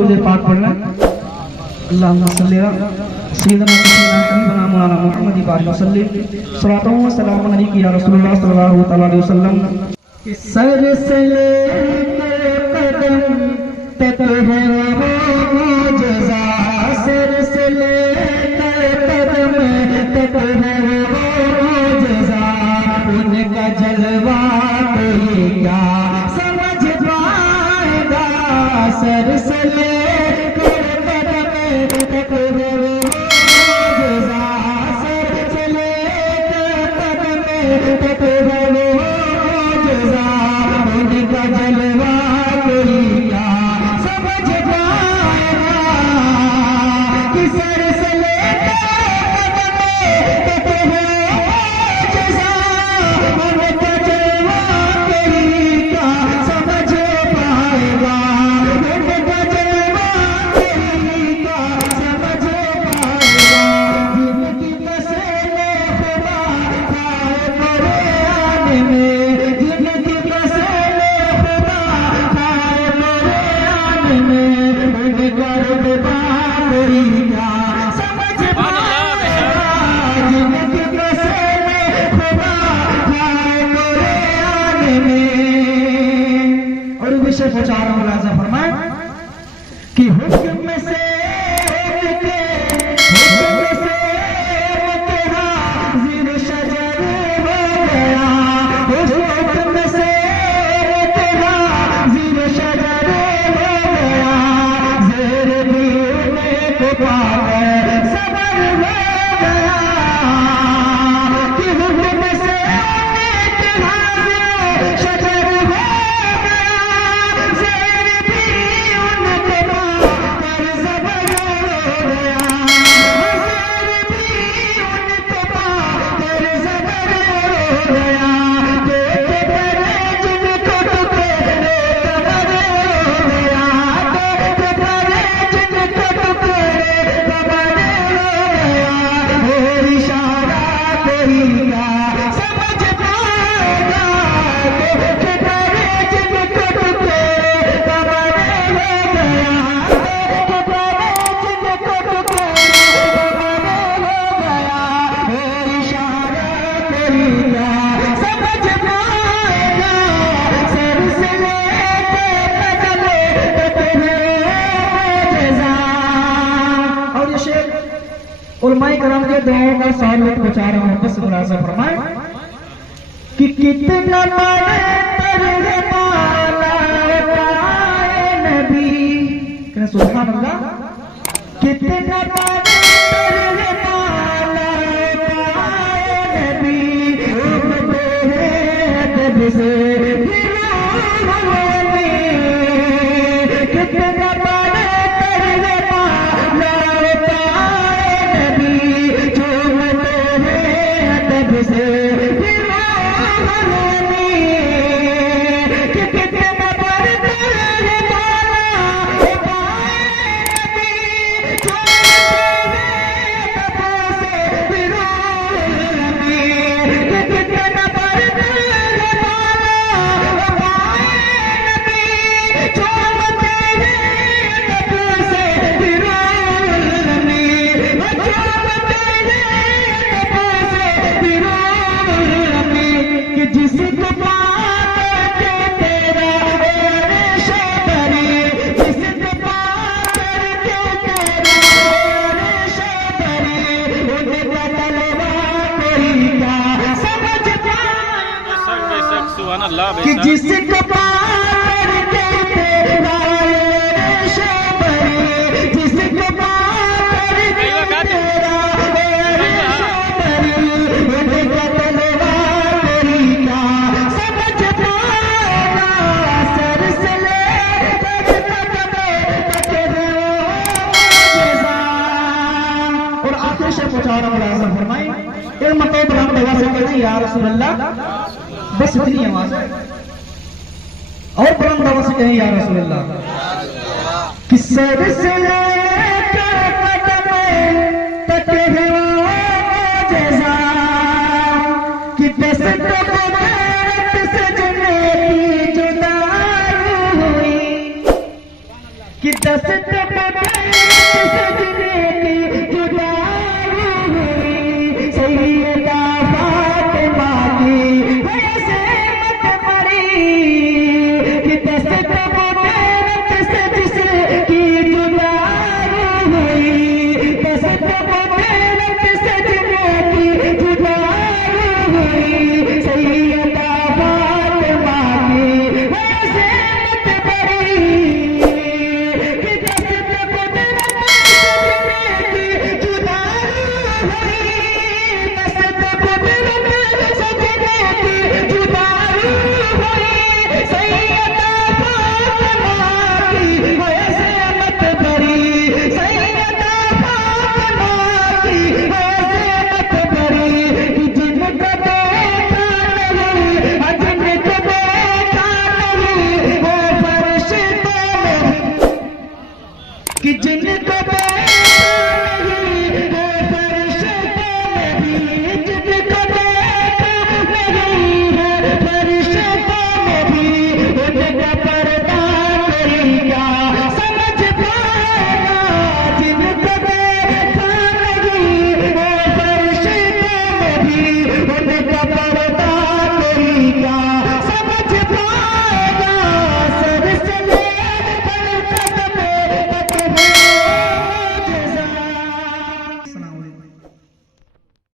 दुरूद पाक पढ़ना। अल्लाहुम्मा सल्ली अला सय्यिदना हबीबना मौलाना मुहम्मद व सल्लिम सलातो व सलाम अलैका या रसूलुल्लाह सल्लल्लाहु तआला अलैहि वसल्लम। सर से लेकर कदम तक है वो मुजज़ा, सर से लेकर कदम तक है वो मुजज़ा, उनका जलवा कोई क्या समझ पाएगा। सर से लेकर कदम तक है वो मुजज़ा, सर से लेकर कदम तक है वो मुजज़ा, उनका जलवा कोई क्या समझ पाएगा। कि सर से लेकर कदम तक है मुजज़ा, उनका जलवा कोई क्या समझ पाएगा। उनका जलवा कोई क्या समझ पाएगा। जिनकी कसमें खुदा खाए मेरे आने में, जिनकी कसमें खुदा खाए मेरे आने में, उनका रुतबा कोई क्या समझ पाएगा। जिनकी कसमें खुदा खाए मेरे आने में। और विषय प्रचार मुलाजा फरमाए कि हुक्म से उनके हुक्म से उनके हाजिर शजर हो गया, उस हुक्म से उनके हाजिर शजर हो गया, ज़ेर पीने को पाकर सबर हो गया। कि हुक्म से उनके हाजिर शजर हो गया, ज़ेर भी उनके पाकर सबर हो गया, ज़ेर भी उनके पाकर सबर हो गया। देख करे जिनको टुकड़े कबर हो गया, देख करे जिनको टुकड़े कबर हो गया। और इशारा कोई क्या समझ पाएगा। देख करे जिनको टुकड़े कबर हो गया, देख करे जिनको टुकड़े कबर हो गया। और इशारा कोई क्या समझ पाएगा। सर से लेकर कदम तक है मुजज़ा। और ये शेर उलमाए कराम के दुआओं का सालों पहुंचा रहा हूं, बस मुलाजा फरमाए कि कितना माने तरह माला पाए नबी। कहना सुभान अल्लाह। कितना माने तरह माला पाए नबी, घूमते हैं अदब से कितना माने तरह माला पाए नबी, घूमते हैं अदब से कि जिसको पार के तेरा रेशे भरी, जिसको पार के तेरा रेशे भरी, उनका तलवार कोई क्या समझ पाएगा। सर से लेकर कदम तक है मुजज़ा। और आखिर से पहुंचा रहा मुलाज़ा फरमाए इल्म तो हम दवा से कहते हैं या रसूल अल्लाह, बस इतनी आवाज है। और बुलंद आवाज से कहें या रसूल अल्लाह। कि सर से लेकर कदम तक है वो मुजज़ा, कि दस्त कुदरत से जुदा हुई, कि दस्त सजने की जुदाई हुई सैयदा फातिमा की वैसे मत मरी कि दस्त की जुदाई हुई दस्त सजने की जुदाई हुई सैयदा फातिमा की वैसे मत मरी कि दस्त सजने की जुदाई हुई दस्त सजने की जुदाई हुई सैयदा फातिमा की वैसे मत मरी सैयदा फातिमा की वैसे मत मरी कि जिनको देखा नहीं जिनको देखा नहीं वो फरिश्ते कि जिनको